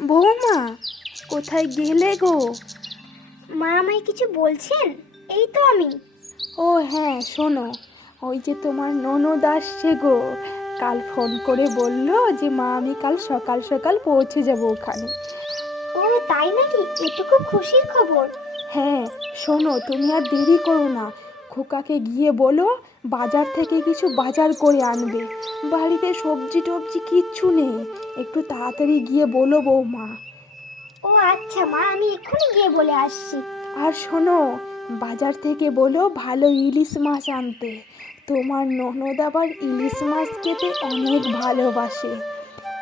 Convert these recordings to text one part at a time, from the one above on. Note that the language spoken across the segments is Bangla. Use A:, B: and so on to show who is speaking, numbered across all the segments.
A: বৌমা কোথায় গেলে গো?
B: মা আমায় কিছু বলছেন? এই তো আমি।
A: ও হ্যাঁ শোনো ওই যে তোমার ননদ আসছে গো। কাল ফোন করে বলল যে মা আমি কাল সকাল সকাল পৌঁছে যাব ওখানে।
B: ও তাই নাকি? এ তো খুব খুশির খবর।
A: হ্যাঁ শোনো তুমি আর দেরি করো না। খোকাকে গিয়ে বলো বাজার থেকে কিছু বাজার করে আনবে। বাড়িতে সবজি টবজি কিচ্ছু নেই। একটু তাড়াতাড়ি গিয়ে বলো বৌমা।
B: ও আচ্ছা মা আমি এক্ষুনি গিয়ে বলে আসছি।
A: আর শোনো বাজার থেকে বলো ভালো ইলিশ মাছ আনতে। তোমার ননদ আবার ইলিশ মাছ খেতে অনেক ভালোবাসে।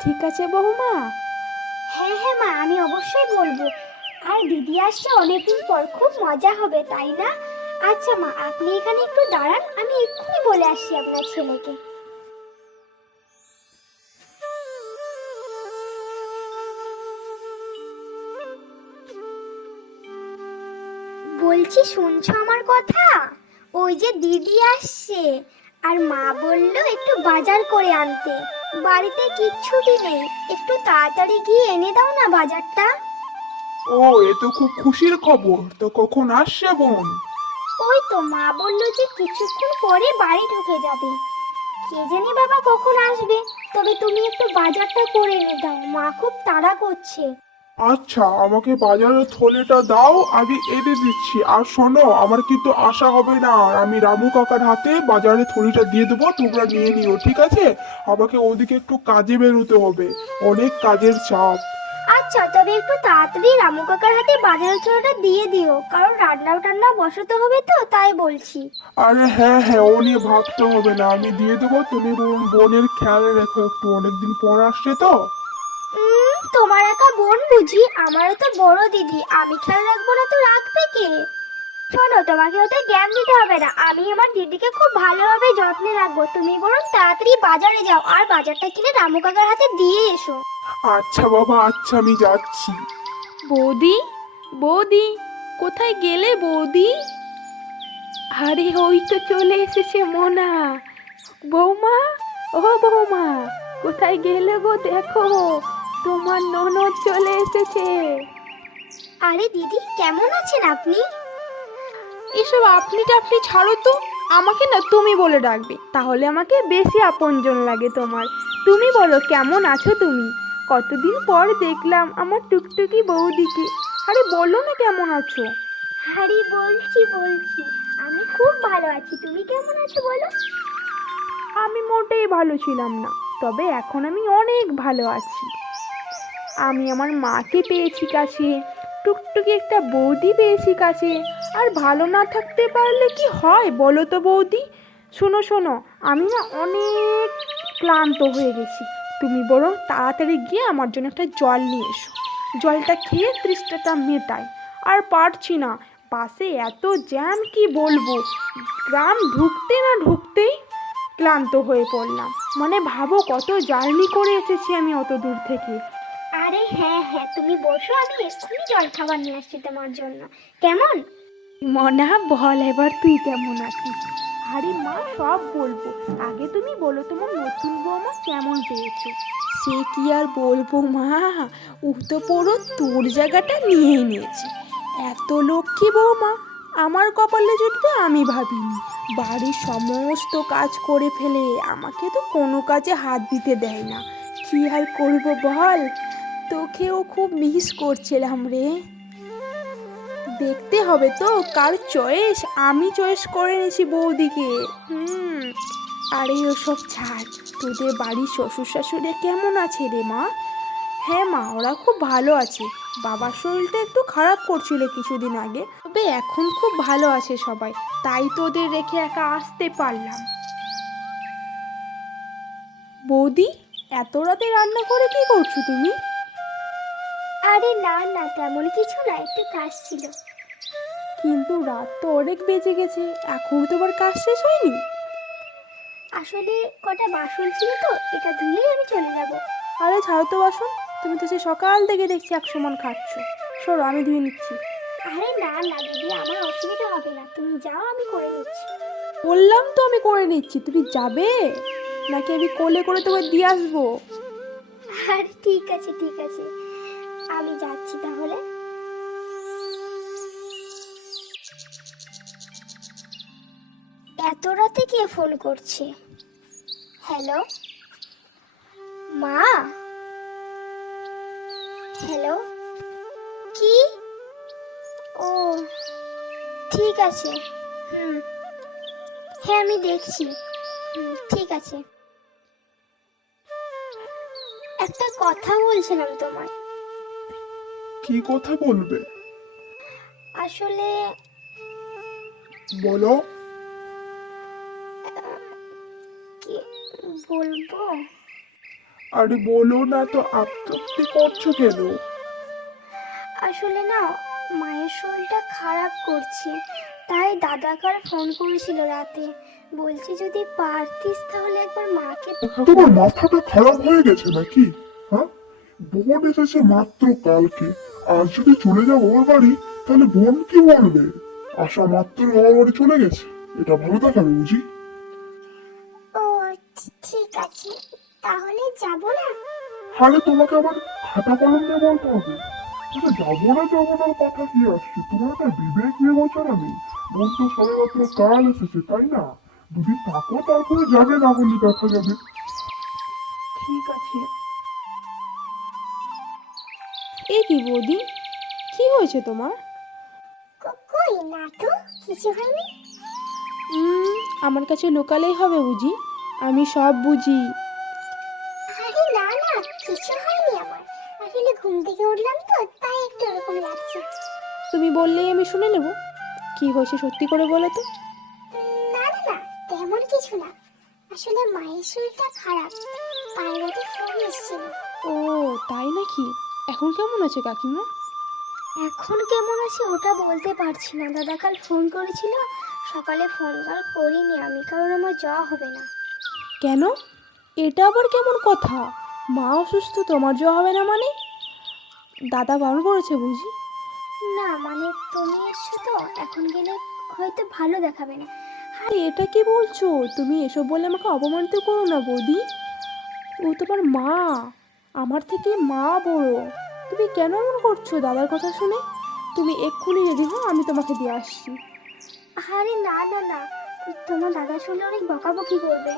A: ঠিক আছে বৌমা?
B: হ্যাঁ হ্যাঁ মা আমি অবশ্যই বলব। আর দিদি আসছে অনেকদিন পর খুব মজা হবে তাই না? আচ্ছা মা, আপনি এখানে একটু দাঁড়ান, আমি এক্ষুনি বলে আসছি আপনার ছেলেকে। বলছি, শুনছো আমার কথা? ওই যে দিদি আসছে, আর মা বলল একটু বাজার করে আনতে। বাড়িতে কিচ্ছুটি নেই, একটু তাড়াতাড়ি গিয়ে এনে দাও না বাজারটা।
C: ও, এ তো খুব খুশির খবর, তো কখন আসছে বোন?
B: ওই তো মা বলল যে কিছুক্ষণ পরে বাড়ি ঢুকে যাবে। কে জানে বাবা কখন আসবে তবে তুমি একটু বাজারটা করে এনে দাও মা খুব তাড়া করছে।
C: আচ্ছা আমাকে বাজারের থলেটা দাও আমি এনে দিচ্ছি। আর শোনো আমার কিন্তু আশা হবে না। আর আমি রামু কাকার হাতে বাজারের থলিটা দিয়ে দেবো তোমরা নিয়ে নিও ঠিক আছে? আমাকে ওদিকে একটু কাজে বেরোতে হবে অনেক কাজের চাপ।
B: আচ্ছা তবে একটু তাড়াতাড়ি রামু কাকার হাতে বাজারের ছোড়াটা দিয়ে দিও কারণ রান্না টান্না বসাতে হবে তো তাই বলছি।
C: আরে হ্যাঁ হ্যাঁ ও নিয়ে ভাবতে হবে না আমি দিয়ে দেবো তুমি বোন- বোনের খেয়াল রেখো একটু অনেকদিন পর আসছে তো।
B: তোমার একা বোন বুঝি আমারও তো বড় দিদি আমি খেয়াল রাখব না তো রাখবে কে? শোনো তোমাকে ওতে জ্ঞান দিতে হবে না আমি আমার দিদিকে খুব ভালোভাবে যত্নে রাখব তুমি বরং তাড়াতাড়ি বাজারে যাও আর বাজারটা কিনে রামু কাকার হাতে দিয়ে এসো।
C: আচ্ছা বাবা আচ্ছা আমি যাচ্ছি।
A: বৌদি বৌদি। কোথায় গেলে বৌদি? আরে ওই তো চলে এসেছে মোনা। বৌমা ও বৌমা কোথায় গেলে গো দেখো তোমার ননদ চলে এসেছে।
B: আরে দিদি কেমন আছেন আপনি?
A: এসব আপনি টাপনি ছাড়ো তো আমাকে না তুমি বলে ডাকবে তাহলে আমাকে বেশি আপনজন লাগে তোমার। তুমি বলো কেমন আছো তুমি? কতদিন পর দেখলাম আমার টুকটুকি বৌদিকে। আরে বলো না কেমন আছো?
B: আরে বলছি বলছি। আমি খুব ভালো আছি। তুমি কেমন আছো বলো?
A: আমি মোটেই ভালো ছিলাম না তবে এখন আমি অনেক ভালো আছি। আমি আমার মাকে পেয়েছি কাছে টুকটুকি একটা বৌদি পেয়েছি কাছে। আর ভালো না থাকতে পারলে কি হয় বলো তো বৌদি? শোনো শোনো আমি না অনেক ক্লান্ত হয়ে গেছি। তুমি বরং তাড়াতাড়ি গিয়ে আমার জন্য একটা জল নিয়ে এসো। জলটা খেয়ে তৃষ্ণাটা মেটাই আর পারছি না। বাসে এত জ্যাম কি বলব? গ্রাম ঢুকতে না ঢুকতেই ক্লান্ত হয়ে পড়লাম। মানে ভাবো কত জার্নি করে এসেছি আমি অত দূর থেকে।
B: আরে হ্যাঁ হ্যাঁ তুমি বসো আমি এক্ষুনি জল খাবার নিয়ে আসছি তোমার জন্য। কেমন?
A: মনা বল এবার তুই কেমন আছিস? আরে মা সব বলব। আগে তুমি বলো তোমার নতুন বৌমা কেমন পেয়েছ। সে কি আর বলব মা? ও তো পুরো তোর জায়গাটা নিয়ে নিয়েছে। এত লক্ষ্মী বৌমা, আমার কপালে জুটবে আমি ভাবিনি। বাড়ির সমস্ত কাজ করে ফেলে আমাকে তো কোনো কাজে হাত দিতে দেয় না। কি আর করব বল? তোকেও খুব মিস করছিলাম রে। দেখতে হবে তো, কার চয়েস আমি চয়েস করে নিয়েছি বৌদিকে। হুম, আরে ওসব ছাড়। তোদের বাড়ির শ্বশুর শাশুড়ি কেমন আছে রে মা? হ্যাঁ মা ওরা খুব ভালো আছে। বাবার শরীরটা একটু খারাপ করছিল কিছুদিন আগে। তবে এখন খুব ভালো আছে সবাই। তাই তোদের রেখে একা আসতে পারলাম। বৌদি এত রাতে রান্না করে কি করছ তুমি?
B: আরে না না তেমন কিছু না একটু কাজ ছিল।
A: কিন্তু রাত তো অনেক বেজে গেছে। এখন তো আবার কাজ শেষ হয়নি?
B: আসলে কটা বাসন ছিল তো এটা ধুয়েই আমি চলে যাব।
A: আরে ছাড়ো তো বাসন তুমি তো সে সকাল থেকে দেখছি এক সমান খাচ্ছ। সরো আমি ধুয়ে নিচ্ছি।
B: আরে না না দিদি আমার অসুবিধা হবে না তুমি যাও আমি করে নিচ্ছি।
A: বললাম তো আমি করে নিচ্ছি তুমি যাবে? নাকি আমি কোলে করে তোমায় দিয়ে আসব?
B: আরে ঠিক আছে ঠিক আছে আমি যাচ্ছি তাহলে। এত রাতে কে ফোন করছে? হ্যালো মা? হ্যালো কি? ও ঠিক আছে। হুম। হ্যাঁ আমি দেখছি। হুম ঠিক আছে। একটা কথা বলছিলাম তোমায়।
C: কি কথা বলবে?
B: আসলে
C: বলো।
B: কি বলব?
C: আরে বলো না তো আপত্তি করছ কেন?
B: আসলে না মায়ের শরীরটা খারাপ করছে। তাই দাদাকার ফোন করেছিল রাতে। বলছি যদি পারতিস তাহলে একবার মাকে
D: তোমার মাথাটা খারাপ হয়ে গেছে নাকি? হ্যাঁ? বোন এসেছে মাত্র কালকে। আজ যদি চলে যাও ওর বাড়ি তাহলে বোন কি বলবে? আশা মাত্র ওর বাড়ি চলে গেছে। এটা ভালো দেখাবে বুঝি
B: তাহলে যাব না।
D: তাহলে তোমাকে আবার খাতা কলম নিয়ে বলতে হবে। তুমি যাব না যাব না কথা কি আসছে? তোমার একটা বিবেক বিবেচনা নেই বোন তো সবে মাত্র কাল এসেছে তাই না? দুদিন থাকো তারপরে যাবে না হলে দেখা যাবে।
A: ঠিক আছে। এ কি বৌদি? কি হয়েছে তোমার?
B: ক- কই না তো কিছু হয়নি?
A: আমার কাছে লোকালেই হবে বুঝি। আমি সব বুঝি।
B: না না কিছু হয়নি আমার। আসলে ঘুম থেকে উঠলাম তো তাই একটু এরকম লাগছে।
A: তুমি বললেই আমি শুনে নেব। কি হয়েছে সত্যি করে বলো তো।
B: না না না তেমন কিছু না। আসলে মায়ের শরীরটা খারাপ। পায়রাতে ফোন এসেছিল।
A: ও তাই নাকি? এখন কেমন আছে কাকিমা?
B: এখন কেমন আছে ওটা বলতে পারছি না। দাদা কাল ফোন করেছিল সকালে ফোন কল করিনি আমি কারণ আমার যাওয়া হবে না।
A: কেন? এটা আবার কেমন কথা? মা অসুস্থ তোমার যাওয়া হবে না মানে? দাদা বারণ করেছে বুঝি?
B: না মানে তুমি এসছো তো এখন গেলে হয়তো ভালো দেখাবে না।
A: আরে এটা কি বলছো? তুমি এসব বলে আমাকে অপমানিত করো না বৌদি। ও তোমার মা। আমার থেকে মা বড়। তুমি কেন এমন করছ? দাদার কথা শুনে তুমি এক্ষুনি রেডি হো আমি তোমাকে দিয়ে আসছি।
B: আরে না না না তোমার দাদা শুনলে অনেক বকাবকি করবে।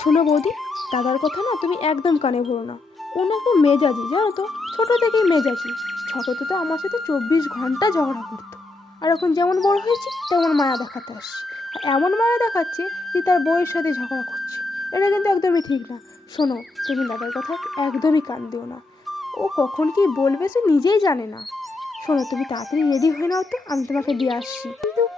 A: শোনো বৌদি, দাদার কথা না তুমি একদম কানে ভরো না। ও না মেজাজি, জানো তো? ছোটো থেকেই মেজাজি। ছোটোতে তো আমার সাথে চব্বিশ ঘণ্টা ঝগড়া করতো। আর এখন যেমন বড় হয়েছে, তেমন মায়া দেখাতে আসছে। আর এমন মায়া দেখাচ্ছে যে তার বউয়ের সাথে ঝগড়া করছে। এটা কিন্তু একদমই ঠিক না। শোনো, তুমি দাদার কথা একদমই কান দিও না। ও কখন কি বলবে সে নিজেই জানে না। শোনো, তুমি তাড়াতাড়ি রেডি হয়ে নাও তো, আমি তোমাকে দিয়ে আসছি।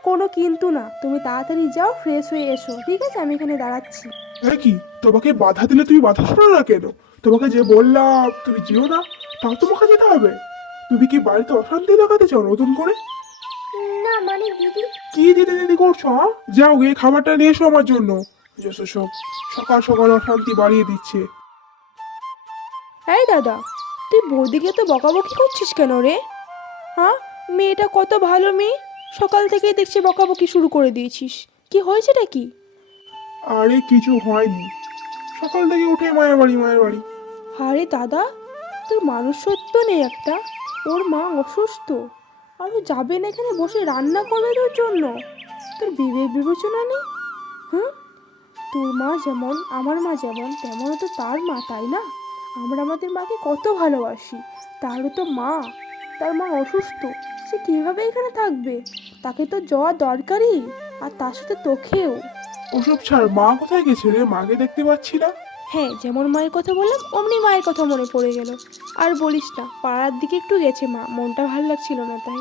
A: কোনো কিন্তু না। তুমি তাড়াতাড়ি যাও ফ্রেশ হয়ে এসো ঠিক আছে? আমি এখানে দাঁড়াচ্ছি।
C: হ্যাঁ কি? তোমাকে বাধা দিলে তুমি বাধা শোনো না কেন? তোমাকে যে বললাম তুমি যেও না তাও তোমাকে যেতে হবে। তুমি কি বাড়িতে অশান্তি লাগাতে চাও নতুন করে?
B: না মানে দিদি?
C: কি দিদি দিদি করছ হ্যাঁ যাও গিয়ে খাবারটা নিয়ে এসো আমার জন্য। সব সকাল সকাল অশান্তি বাড়িয়ে দিচ্ছে।
A: এই দাদা তুই বৌদিকে তো বকাবকি করছিস কেন রে? হ্যাঁ মেয়েটা কত ভালো মেয়ে। সকাল থেকেই দেখছি বকাবকি শুরু করে দিয়েছিস। কি হয়েছেটা কি?
C: আরে কিছু হয়নি। সকাল থেকে উঠে মায়ের বাড়ি মায়ের বাড়ি।
A: আরে দাদা তোর মানুষ সত্য নেই একটা। ওর মা অসুস্থ। আর ও যাবে না এখানে বসে রান্না করবে তোর জন্য। তোর বিবেক বিবেচনা নেই? হুম? তোর মা যেমন আমার মা যেমন তেমনও তো তার মা তাই না? আমরা আমাদের মাকে কত ভালোবাসি। তারও তো মা। তার মা অসুস্থ। সে কীভাবে এখানে থাকবে? তাকে তো যাওয়া দরকারই আর তার সাথে তোকেও।
C: ওসব ছাড় মা কোথায় গেছে রে? মাকে দেখতে পাচ্ছি না।
A: হ্যাঁ যেমন মায়ের কথা বললাম অমনি মায়ের কথা মনে পড়ে গেল। আর বলিস না পাড়ার দিকে একটু গেছে মা মনটা ভালো লাগছিল না তাই।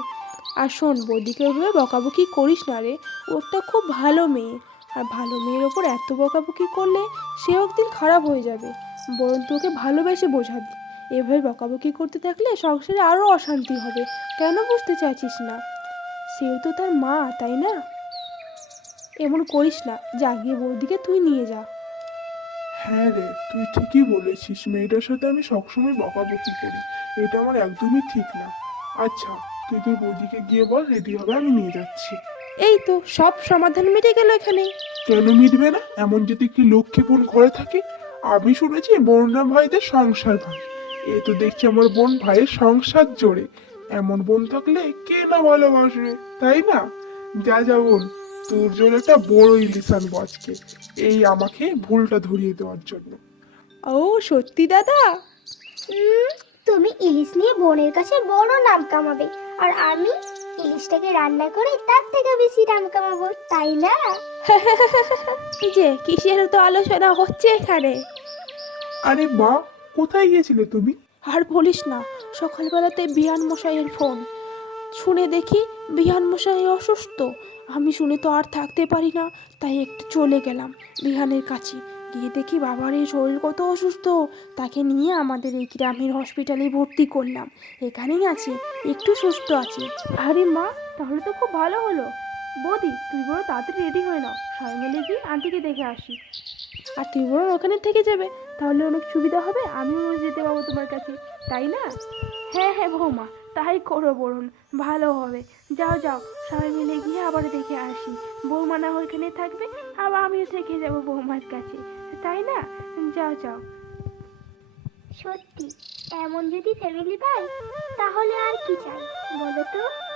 A: আর শোন বৌদিকে ওইভাবে বকাবকি করিস না রে ওটা খুব ভালো মেয়ে। আর ভালো মেয়ের ওপর এত বকাবকি করলে সেও একদিন খারাপ হয়ে যাবে। বরং তোকে ভালোবেসে বোঝাবি। এভাবে বকাবকি করতে থাকলে সংসারে আরও অশান্তি হবে। কেন বুঝতে চাইছিস না? সেও তো তার মা তাই না? এমন করিস না। যা গিয়ে বৌদিকে তুই নিয়ে যা।
C: হ্যাঁ রে তুই ঠিকই বলেছিস। মেয়েটার সাথে আমি সবসময় বকাবকি করি। এটা আমার একদমই ঠিক না। আচ্ছা তুই তুই বৌদিকে গিয়ে বল রেডি হবে আমি নিয়ে যাচ্ছি।
A: এই তো সব সমাধান মিটে গেল এখানে।
C: কেন মিটবে না? এমন যদি কি লক্ষ্মীপুর ঘরে থাকে? আমি শুনেছি বর্ণা ভাইদের সংসার ভাই এ তো দেখছি আমার বোন ভাইয়ের সংসার জোরে। এমন বোন থাকলে কে না ভালোবাসবে তাই না? যা যা বোন তোর জন্য একটা বড় ইলিশ আনব আজকে। এই আমাকে ভুলটা ধরিয়ে দেওয়ার জন্য।
A: ও সত্যি দাদা?
B: তুমি ইলিশ নিয়ে বোনের কাছে বড় নাম কামাবে আর আমি ইলিশটাকে রান্না করে তার থেকে বেশি নাম কামাবো তাই না?
A: এই যে কিসের তো আলোচনা হচ্ছে এখানে?
C: আরে বা কোথায় গিয়েছিলে তুমি?
A: আর বলিস না সকালবেলাতে বিহান মশাইয়ের ফোন। শুনে দেখি বিহান মশাই অসুস্থ। আমি শুনে তো আর থাকতে পারি না তাই একটু চলে গেলাম বিহানের কাছে। গিয়ে দেখি বাবার এই শরীর কত অসুস্থ তাকে নিয়ে আমাদের এই গ্রামের হসপিটালে ভর্তি করলাম। এখানেই আছে একটু সুস্থ আছে। আরে মা তাহলে তো খুব ভালো হলো। বৌদি তুই বড় তাড়াতাড়ি রেডি হয়ে নাও। সবাই মিলে গিয়ে আন্টিকে দেখে আসি। আর তুই বরং ওখানে থেকে যাবে তাহলে অনেক সুবিধা হবে? আমিও যেতে পাবো তোমার কাছে, তাই না? হ্যাঁ হ্যাঁ বৌমা, তাই করো বরুণ, ভালো হবে। যাও যাও, সবাই মিলে গিয়ে আবার দেখে আসি। বৌমা না ওইখানে থাকবে, আবার আমিও থেকে যাব বৌমার কাছে, তাই না? যাও যাও।
B: সত্যি, এমন যদি ফ্যামিলি পাই, তাহলে আর কি চাই, বলো তো?